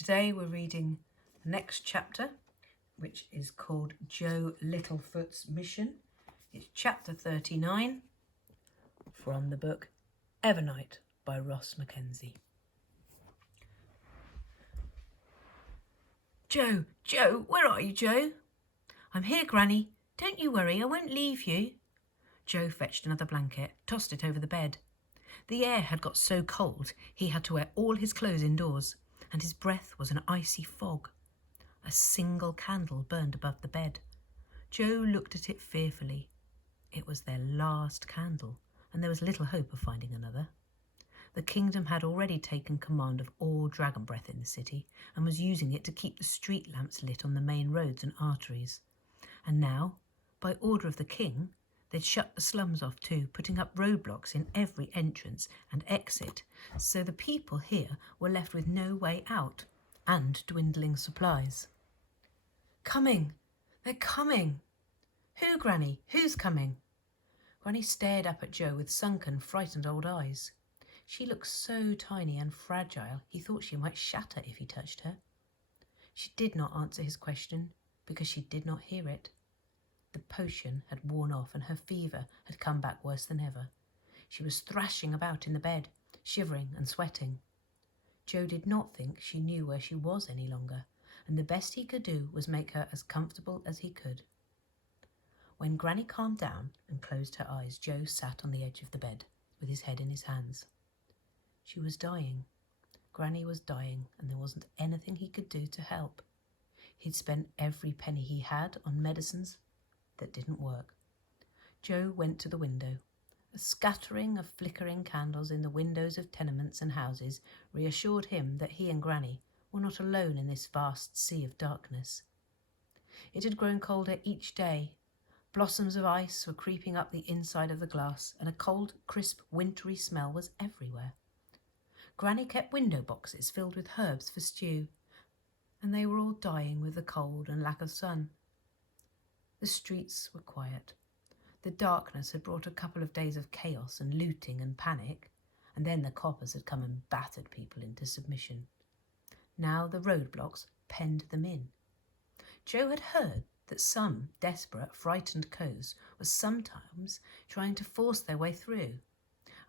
Today we're reading the next chapter, which is called Joe Littlefoot's Mission. It's chapter 39 from the book EVERNIGHT by Ross Mackenzie. Joe, where are you, Joe? I'm here, Granny. Don't you worry, I won't leave you. Joe fetched another blanket, tossed it over the bed. The air had got so cold he had to wear all his clothes indoors, and his breath was an icy fog. A single candle burned above the bed. Joe looked at it fearfully. It was their last candle, and there was little hope of finding another. The kingdom had already taken command of all dragon breath in the city, and was using it to keep the street lamps lit on the main roads and arteries. And now, by order of the king, they'd shut the slums off too, putting up roadblocks in every entrance and exit, so the people here were left with no way out and dwindling supplies. Coming! They're coming! Who, Granny? Who's coming? Granny stared up at Joe with sunken, frightened old eyes. She looked so tiny and fragile he thought she might shatter if he touched her. She did not answer his question because she did not hear it. The potion had worn off and her fever had come back worse than ever. She was thrashing about in the bed, shivering and sweating. Joe did not think she knew where she was any longer, and the best he could do was make her as comfortable as he could. When Granny calmed down and closed her eyes, Joe sat on the edge of the bed with his head in his hands. She was dying. Granny was dying, and there wasn't anything he could do to help. He'd spent every penny he had on medicines that didn't work. Joe went to the window. A scattering of flickering candles in the windows of tenements and houses reassured him that he and Granny were not alone in this vast sea of darkness. It had grown colder each day. Blossoms of ice were creeping up the inside of the glass, and a cold, crisp, wintry smell was everywhere. Granny kept window boxes filled with herbs for stew, and they were all dying with the cold and lack of sun. The streets were quiet. The darkness had brought a couple of days of chaos and looting and panic, and then the coppers had come and battered people into submission. Now the roadblocks penned them in. Joe had heard that some desperate, frightened cows were sometimes trying to force their way through,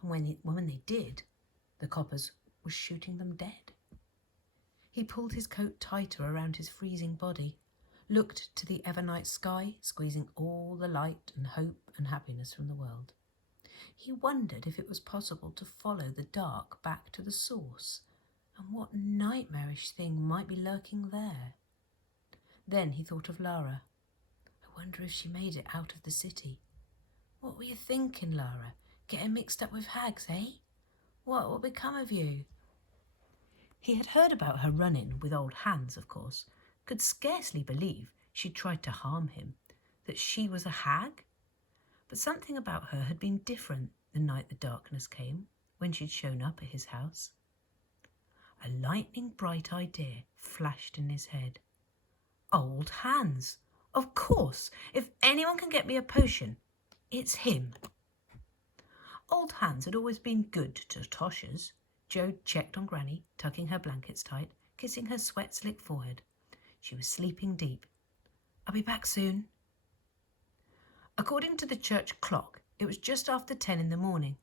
and when they did, the coppers were shooting them dead. He pulled his coat tighter around his freezing body, looked to the EVERNIGHT sky, squeezing all the light and hope and happiness from the world. He wondered if it was possible to follow the dark back to the source, and what nightmarish thing might be lurking there. Then he thought of Lara. I wonder if she made it out of the city. What were you thinking, Lara? Getting mixed up with hags, eh? What will become of you? He had heard about her run-in with old Hans, of course, could scarcely believe she'd tried to harm him, that she was a hag. But something about her had been different the night the darkness came, when she'd shown up at his house. A lightning-bright idea flashed in his head. Old Hans! Of course! If anyone can get me a potion, it's him. Old Hans had always been good to Toshers. Joe checked on Granny, tucking her blankets tight, kissing her sweat-slick forehead. She was sleeping deep. I'll be back soon. According to the church clock, it was just after 10 in the morning,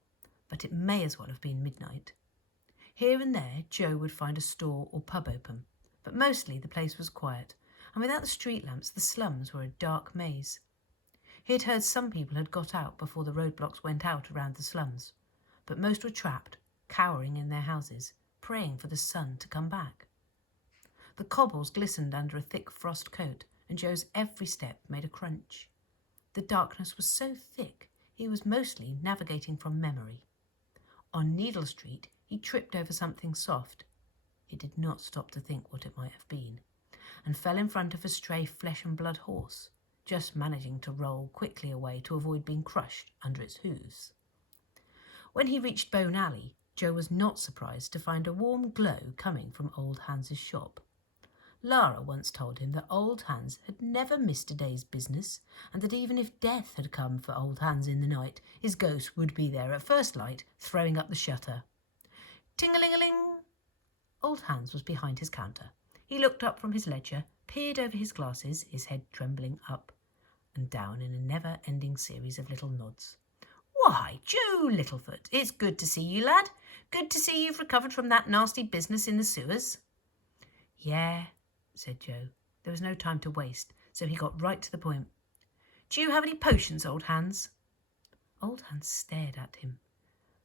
but it may as well have been midnight. Here and there, Joe would find a store or pub open, but mostly the place was quiet, and without the street lamps, the slums were a dark maze. He had heard some people had got out before the roadblocks went out around the slums, but most were trapped, cowering in their houses, praying for the sun to come back. The cobbles glistened under a thick frost coat, and Joe's every step made a crunch. The darkness was so thick he was mostly navigating from memory. On Needle Street he tripped over something soft. He did not stop to think what it might have been, and fell in front of a stray flesh-and-blood horse, just managing to roll quickly away to avoid being crushed under its hooves. When he reached Bone Alley, Joe was not surprised to find a warm glow coming from Old Hans's shop. Lara once told him that Old Hans had never missed a day's business, and that even if death had come for Old Hans in the night, his ghost would be there at first light, throwing up the shutter. Ting-a-ling-a-ling! Old Hans was behind his counter, He looked up from his ledger, peered over his glasses, his head trembling up and down in a never-ending series of little nods. "Why, Joe Littlefoot, it's good to see you, lad. Good to see you've recovered from that nasty business in the sewers." "Yeah," said Joe. There was no time to waste, so he got right to the point. "Do you have any potions, Old Hands?" Old Hands stared at him,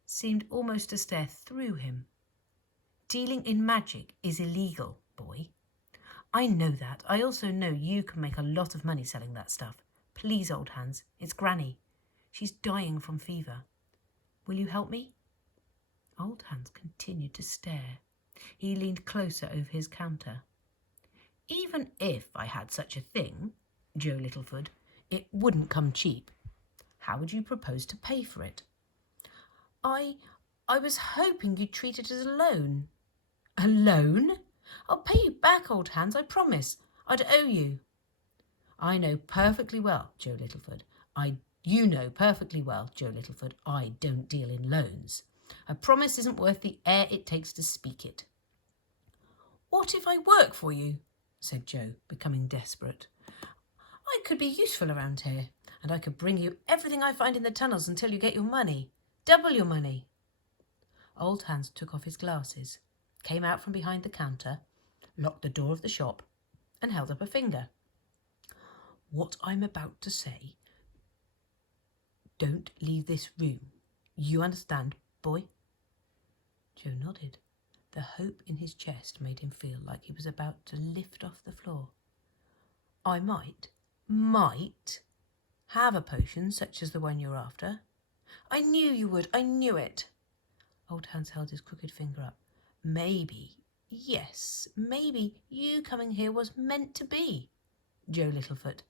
seemed almost to stare through him. "Dealing in magic is illegal, boy. I know that. I also know you can make a lot of money selling that stuff. Please, Old Hands, it's Granny. She's dying from fever. Will you help me?" Old Hands continued to stare. He leaned closer over his counter. "Even if I had such a thing, Joe Littlefoot, it wouldn't come cheap. How would you propose to pay for it?" I was hoping you'd treat it as a loan." "A loan? I'll pay you back, Old Hands, I promise. I'd owe you." "You know perfectly well, Joe Littlefoot, I don't deal in loans. A promise isn't worth the air it takes to speak it." "What if I work for you?" said Joe, becoming desperate. "I could be useful around here, and I could bring you everything I find in the tunnels until you get your money. Double your money." Old Hands took off his glasses, came out from behind the counter, locked the door of the shop, and held up a finger. "What I'm about to say, don't leave this room. You understand, boy?" Joe nodded. The hope in his chest made him feel like he was about to lift off the floor. "I might have a potion such as the one you're after." "I knew you would. I knew it." Old Hands held his crooked finger up. Maybe you coming here was meant to be, Joe Littlefoot.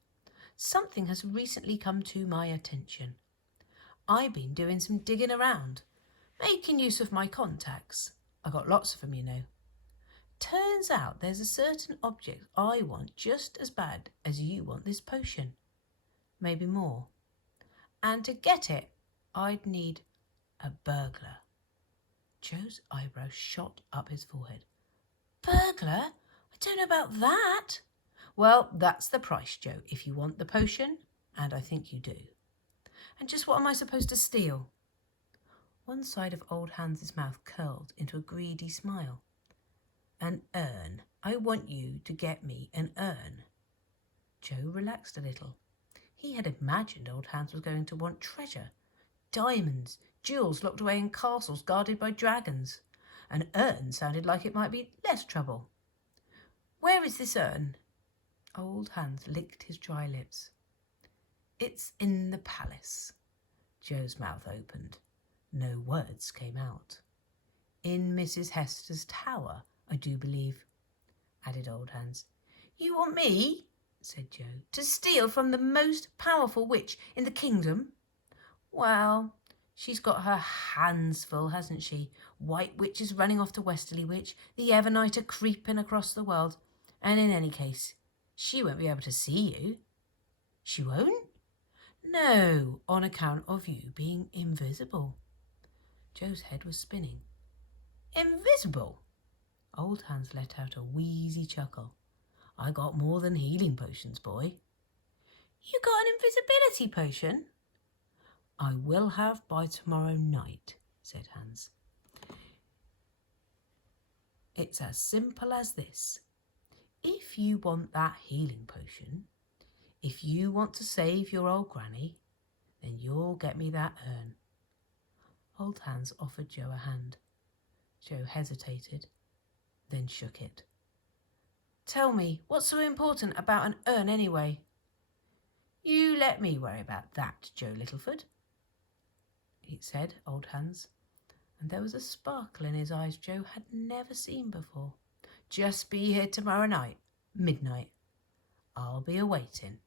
Something has recently come to my attention. I've been doing some digging around, making use of my contacts. I got lots of them, you know. Turns out there's a certain object I want just as bad as you want this potion. Maybe more. And to get it, I'd need a burglar. Joe's eyebrows shot up his forehead. Burglar? I don't know about that. Well, that's the price, Joe, if you want the potion, and I think you do. And just what am I supposed to steal? One side of Old Hans's mouth curled into a greedy smile. An urn. I want you to get me an urn. Joe relaxed a little. He had imagined Old Hans was going to want treasure, diamonds, jewels locked away in castles guarded by dragons. An urn sounded like it might be less trouble. Where is this urn? Old Hans licked his dry lips. It's in the palace. Joe's mouth opened. No words came out. In Mrs. Hester's tower, I do believe, added Old Hans. You want me, said Joe, to steal from the most powerful witch in the kingdom? Well, she's got her hands full, hasn't she? White Witch is running off to Westerly Witch, the EVERNIGHT are creeping across the world, and in any case, she won't be able to see you. She won't? No, on account of you being invisible. Joe's head was spinning. Invisible? Old Hans let out a wheezy chuckle. I got more than healing potions, boy. You got an invisibility potion? I will have by tomorrow night, said Hans. It's as simple as this. If you want that healing potion, if you want to save your old granny, then you'll get me that urn. Old Hans offered Joe a hand. Joe hesitated, then shook it. Tell me, what's so important about an urn anyway? You let me worry about that, Joe Littlefoot, he said, Old Hans, and there was a sparkle in his eyes Joe had never seen before. Just be here tomorrow night, midnight. I'll be a-waiting.